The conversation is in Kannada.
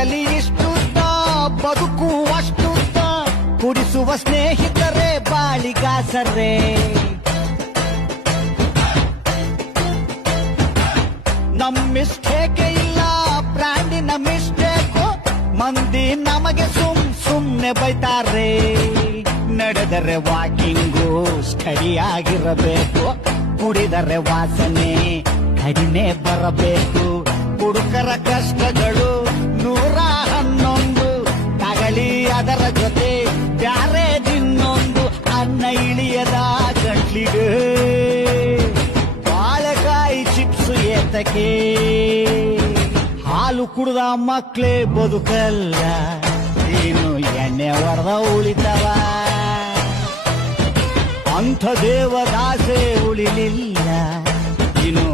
ಇರಲಿ ಇಷ್ಟುದ್ದ ಬದುಕು ಅಷ್ಟುದ್ದ ಕುಡಿಸುವ ಸ್ನೇಹಿತರೇ ಬಾಳಿಗಾಸರೇ. ನಮ್ ಮಿಸ್ಟೇಕೆ ಇಲ್ಲ ಬ್ರ್ಯಾಂಡಿನ ಮಿಸ್ಟೇಕು, ಮಂದಿ ನಮಗೆ ಸುಮ್ನೆ ಬೈತಾರೆ. ನಡೆದರೆ ವಾಕಿಂಗು ಸ್ಟಡಿ ಆಗಿರಬೇಕು, ಕುಡಿದರೆ ವಾಸನೆ ಕಡಿಮೆ ಬರಬೇಕು. ಹುಡುಕರ ಕಷ್ಟಗಳು 111 ತಗಲಿ ಅದರ ಜೊತೆ ಬ್ಯಾರೆ ದಿನ್ನೊಂದು. ಅನ್ನ ಇಳಿಯದ ಗಂಟ್ಲಿಗೆ ಬಾಳೆಕಾಯಿ ಚಿಪ್ಸು ಏತಕ್ಕೆ, ಹಾಲು ಕುಡ್ದ ಮಕ್ಳೇ ಬದುಕಲ್ಲ, ಇನ್ನು ಎಣ್ಣೆ ಹೊಡೆದ ಉಳಿತವ. ಅಂಥ ದೇವದಾಸೆ ಉಳಿಲಿಲ್ಲ, ಇನ್ನು